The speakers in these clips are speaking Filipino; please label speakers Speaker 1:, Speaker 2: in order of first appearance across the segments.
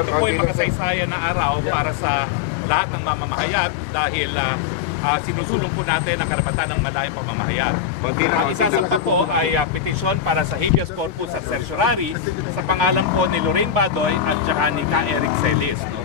Speaker 1: ito po ay makasaysayan na araw para sa lahat ng mamamahayag dahil ah, ah, sinusulong po natin ang karapatan ng malayang pamamahayag. Ang isasampa po ay ah, petisyon para sa habeas corpus at certiorari sa pangalan po ni Lorraine Badoy at saka ni Ka Eric Celis. No?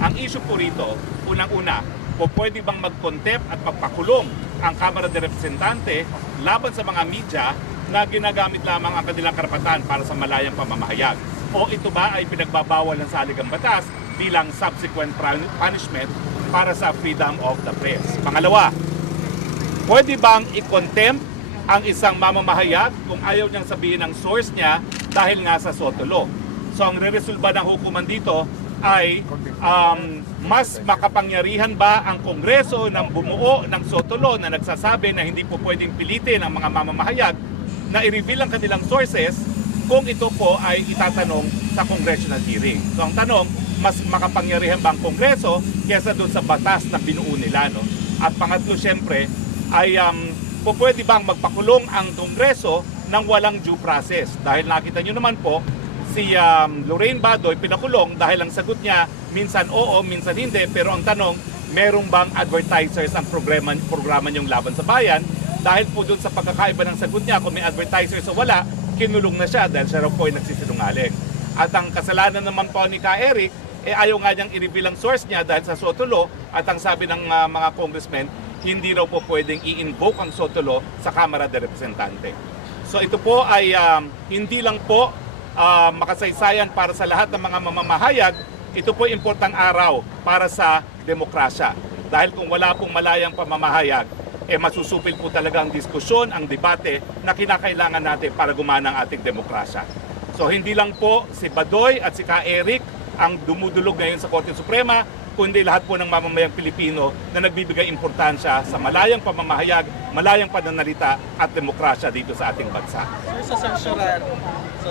Speaker 1: Ang issue po rito, unang-una, po pwede bang mag-contempt at magpakulong ang Kamara de Representante laban sa mga media na ginagamit lamang ang kanilang karapatan para sa malayang pamamahayag? O ito ba ay pinagbabawal ng saligang batas bilang subsequent punishment para sa freedom of the press? Pangalawa, pwede bang i-contempt ang isang mamamahayag kung ayaw niyang sabihin ang source niya dahil nga sa Sotolo? So ang re-resolba ng hukuman dito ay um, mas makapangyarihan ba ang Kongreso ng bumuo ng Sotolo na nagsasabi na hindi po pwedeng pilitin ang mga mamamahayag na i-reveal ang kanilang sources kung ito po ay itatanong sa congressional hearing. So ang tanong, mas makapangyarihan ba ang Kongreso kesa doon sa batas na binuo nila? No? At pangatlo, syempre, ay um, po pwede bang magpakulong ang Kongreso ng walang due process? Dahil nakita nyo naman po, si um, Lorraine Badoy pinakulong dahil ang sagot niya minsan oo, minsan hindi. Pero ang tanong, merong bang advertisers ang programa, programa niyong laban sa bayan? Dahil po doon sa pagkakaiba ng sagot niya, kung may advertisers o wala, kinulong na siya dahil siya raw po ay nagsisinungaling. At ang kasalanan naman po ni Ka Eric, eh ayaw nga niyang i-reveal ang source niya dahil sa Sotolo at ang sabi ng ah, mga congressmen, hindi raw po pwedeng i-invoke ang Sotolo sa Kamara de Representante. So ito po ay um, hindi lang po ah, makasaysayan para sa lahat ng mga mamamahayag, ito po ay importantang araw para sa demokrasya. Dahil kung wala pong malayang pamamahayag, eh masusupil po talaga ang diskusyon, ang debate na kinakailangan natin para gumana ang ating demokrasya. So hindi lang po si Badoy at si Ka Eric ang dumudulog ngayon sa Korte Suprema, kundi lahat po ng mamamayang Pilipino na nagbibigay importansya sa malayang pamamahayag, malayang pananalita at demokrasya dito sa ating bansa.
Speaker 2: Sir, sa sanctuary, sa,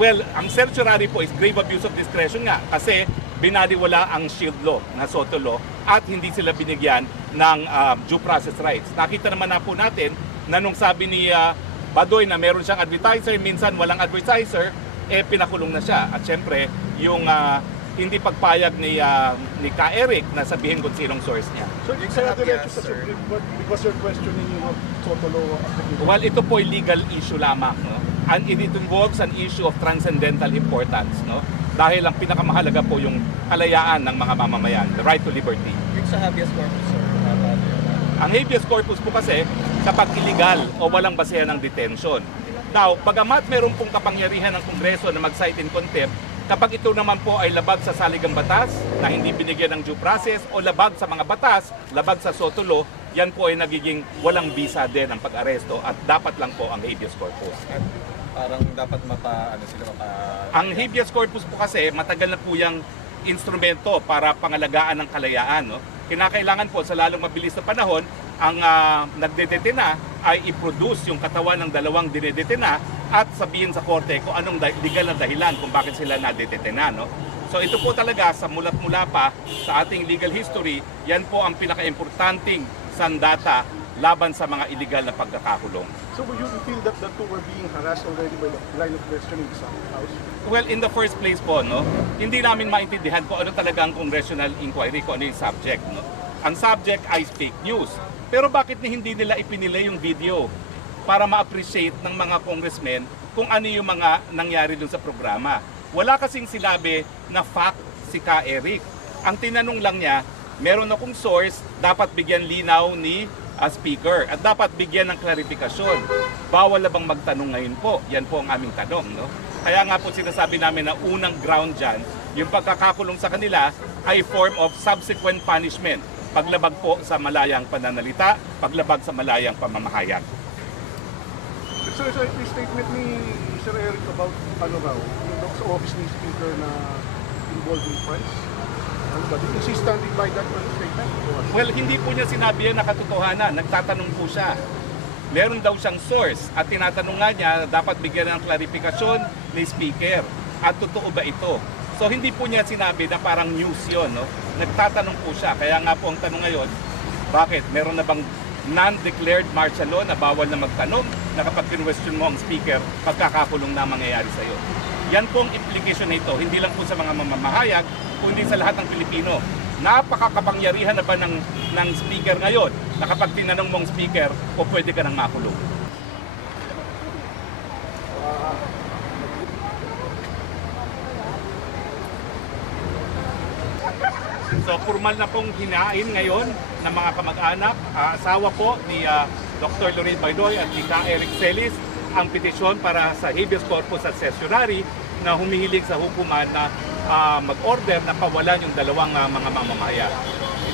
Speaker 1: Well, ang certiorari po is grave abuse of discretion nga kasi binaliwala ang shield law na Soto law at hindi sila binigyan ng um, due process rights. Nakita naman na po natin na nung sabi ni ah, Badoy na meron siyang advertiser, minsan walang advertiser, eh pinakulong na siya. At syempre, yung ah, hindi pagpayag ni ah, ni Ka Eric na sabihin kung sinong source niya.
Speaker 3: So,
Speaker 2: Yung
Speaker 3: kaya
Speaker 2: sa
Speaker 3: diretso
Speaker 2: Yes,
Speaker 3: sa
Speaker 2: sir.
Speaker 3: Supreme Court because you're questioning yung application.
Speaker 1: Well, ito po ay legal issue lamang. No? And it involves an issue of transcendental importance. No? Dahil ang pinakamahalaga po yung kalayaan ng mga mamamayan, the right to liberty.
Speaker 2: yung sa habeas corpus, sir, uh?
Speaker 1: Ang habeas corpus po kasi kapag illegal o walang basehan ng detention. Now, bagamat meron pong kapangyarihan ng Kongreso na mag-cite in contempt, kapag ito naman po ay labag sa saligang batas na hindi binigyan ng due process o labag sa mga batas, labag sa Sotolo, yan po ay nagiging walang visa din ang pag-aresto at dapat lang po ang habeas corpus.
Speaker 2: Parang dapat mapa, ano sila, mapa...
Speaker 1: Ang habeas corpus po kasi matagal na po yung instrumento para pangalagaan ng kalayaan. No? Kinakailangan po sa lalong mabilis na panahon, ang uh, nagdedetina ay i-produce yung katawan ng dalawang dinedetina at sabihin sa korte kung anong legal na dahilan kung bakit sila nadedetina. No? So ito po talaga sa mulat mula pa sa ating legal history, yan po ang pinaka-importanting sandata laban sa mga illegal na pagkakakulong.
Speaker 3: So, you feel that the two were being harassed already by the line of questioning sa House?
Speaker 1: Well, in the first place po, no, hindi namin maintindihan kung ano talaga ang congressional inquiry, kung ano yung subject. No? Ang subject ay fake news. Pero bakit ni hindi nila ipinili yung video para ma-appreciate ng mga congressmen kung ano yung mga nangyari dun sa programa? Wala kasing sinabi na fact si Ka Eric. Ang tinanong lang niya, meron akong source, dapat bigyan linaw ni ah, speaker at dapat bigyan ng klarifikasyon. Bawal na bang magtanong ngayon po? Yan po ang aming tanong. No? Kaya nga po sinasabi namin na unang ground dyan, yung pagkakakulong sa kanila ay form of subsequent punishment. Paglabag po sa malayang pananalita, paglabag sa malayang pamamahayag.
Speaker 3: So, so yung statement ni Sir Eric about ano raw, yung office ni Speaker na involved in friends? Is he standing by that statement?
Speaker 1: Well, hindi po niya sinabi yan na katotohanan. Nagtatanong po siya. Meron daw siyang source at tinatanong nga niya dapat bigyan ng klarifikasyon ni speaker. At totoo ba ito? So hindi po niya sinabi na parang news yon, no? Nagtatanong po siya. Kaya nga po ang tanong ngayon, bakit? Meron na bang non-declared martial law na bawal na magtanong? Na kapag kinwestiyon mo ang speaker, pagkakakulong na mangyayari sa iyo. Yan po ang implication nito, hindi lang po sa mga mamamahayag, kundi sa lahat ng Pilipino. Napakakapangyarihan na ba ng, ng speaker ngayon na kapag tinanong mong speaker, o pwede ka nang makulong. So formal na pong hinain ngayon ng mga kamag-anak, ah, asawa po ni ah, Dr. Lorraine Baydoy at ni Ka Eric Celis ang petisyon para sa habeas corpus at certiorari na humihilig sa hukuman na ah, mag-order na pawalan yung dalawang ah, mga mamamayan.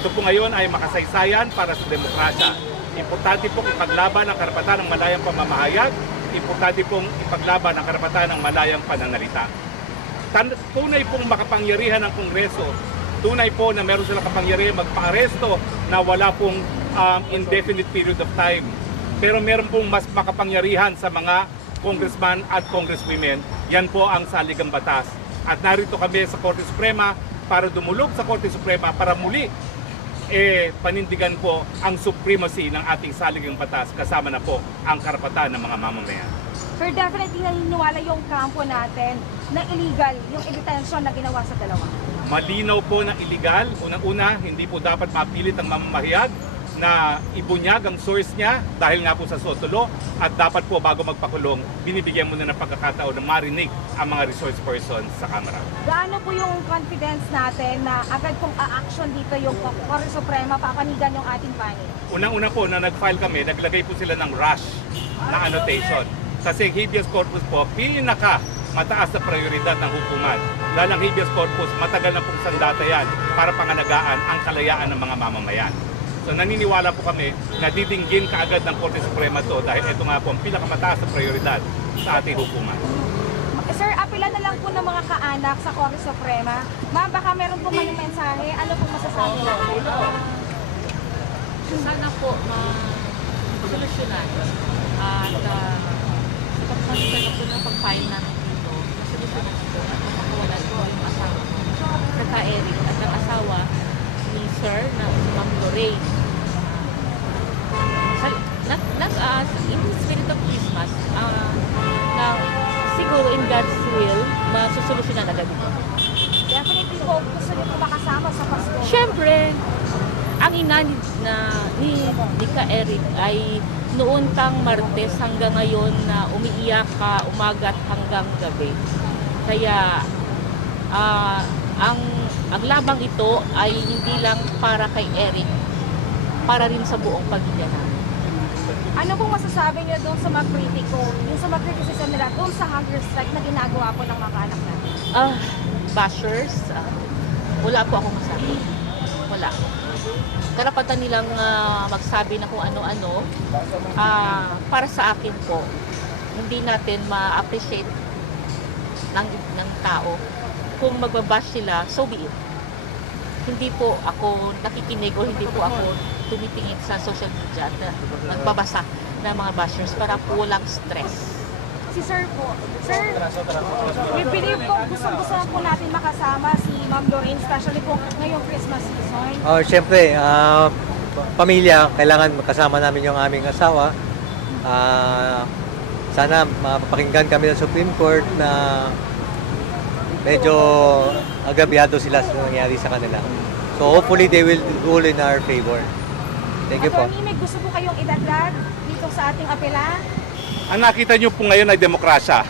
Speaker 1: Ito po ngayon ay makasaysayan para sa demokrasya. Importante pong ipaglaban ang karapatan ng malayang pamamahayag. Importante pong ipaglaban ang karapatan ng malayang pananalita tan- tunay pong makapangyarihan ng Kongreso, tunay po na meron silang kapangyarihan magpa-aresto na wala pong um, indefinite period of time. Pero meron pong mas makapangyarihan sa mga congressman at congresswomen. Yan po ang saligang batas. At narito kami sa Korte Suprema para dumulog sa Korte Suprema para muli eh, panindigan po ang supremacy ng ating saligang batas kasama na po ang karapatan ng mga mamamayan.
Speaker 4: Sir, definitely naniniwala yung kampo natin na illegal yung detention na ginawa sa dalawa.
Speaker 1: malinaw po na illegal. Unang-una, hindi po dapat mapilit ang mamamahayag na ibunyag ang source niya dahil nga po sa Sotolo at dapat po bago magpakulong, binibigyan mo na ng pagkakataon na marinig ang mga resource persons sa Kamara.
Speaker 4: Gaano po yung confidence natin na agad pong a-action dito yung Korte Suprema papanigan yung ating panig?
Speaker 1: Unang-una po na nag-file kami, naglagay po sila ng rush na annotation. Kasi habeas corpus po, pinaka mataas na prioridad ng hukuman. Dahil ang habeas corpus, matagal na pong sandata yan para pangalagaan ang kalayaan ng mga mamamayan. So naniniwala po kami na didinggin kaagad ng Korte Suprema to dahil ito nga po ang pinakamataas na prioridad sa ating hukuman.
Speaker 4: Sir, apela na lang po ng mga kaanak sa Korte Suprema. Ma'am, baka meron po kayong mensahe. Ano po masasabi natin?
Speaker 5: sana po ma-solusyonan at uh, will, masusolusyonan agad ito.
Speaker 4: Definitely po, gusto niyo po makasama sa Pasko.
Speaker 5: Siyempre, ang ina ni, na, ni, ni Ka Eric ay noon pang Martes hanggang ngayon na umiiyak ka umagat hanggang gabi. Kaya ah, ang ang labang ito ay hindi lang para kay Eric, para rin sa buong pamilya namin.
Speaker 4: Ano pong masasabi niyo doon sa mga kritiko, yung sa mga criticism nila doon sa hunger strike na ginagawa po ng mga kaanak natin?
Speaker 5: Ah, bashers, ah, wala po akong masabi. Wala. Karapatan nilang ah, magsabi na kung ano-ano. Ah, para sa akin po, hindi natin ma-appreciate ng, ng tao. Kung magbabash sila, so be it. Hindi po ako nakikinig o hindi po ako tumitingin sa social media at na nagbabasa ng mga bashers para po walang stress.
Speaker 4: Si Sir po. Sir, we believe po gusto-gusto po natin makasama si Ma'am Doreen, especially po ngayong Christmas season.
Speaker 6: Oh, syempre, ah, pamilya, kailangan makasama namin yung aming asawa. Ah, sana mapapakinggan kami ng Supreme Court na medyo agabyado sila sa nangyari sa kanila. So hopefully they will rule in our favor. Thank you po.
Speaker 4: Attorney, may gusto po kayong idagdag dito sa ating apela?
Speaker 1: Ang nakita niyo po ngayon ay demokrasya.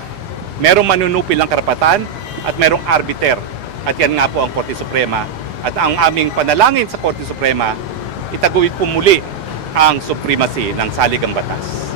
Speaker 1: Merong manunupil ng karapatan at merong arbiter. At yan nga po ang Korte Suprema. At ang aming panalangin sa Korte Suprema, itaguit po muli ang supremacy ng saligang batas.